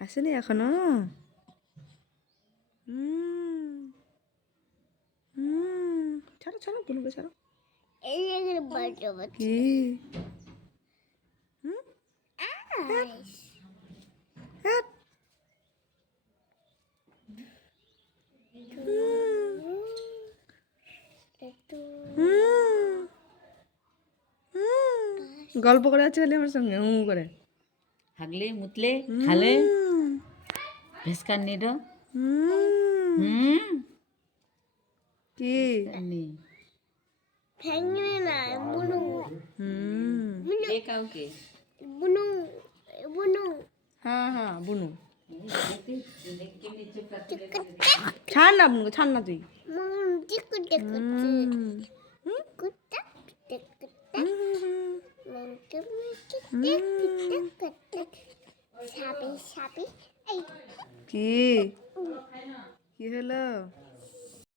আসেনি এখনো? হুম হুম, ছাড়ো ছাড়ো, বুনুকে ছাড়ো। এই যে বাচ্চা বাচ্চা কি? হুম, আইস হ্যাঁ। একটু হুম হুম, গল্প করে আছে খালি আমার সঙ্গে হুম করে। হাগলে মুতলে খালে হুম ভেসকার নিড হুম, কি? নি ভেঙে না বুনু হুম, দে কাউকে বুনু বুনু হ্যাঁ হ্যাঁ বুনু। কেমনি চুপটা ছাড় না বুনুকে, ছাড় না তুই। টিকু টিকু হুম কুটা টিকু হুম মিন্টু মিন্টু টিকু টিকু সাবি সাবি এই কি? কি হলো?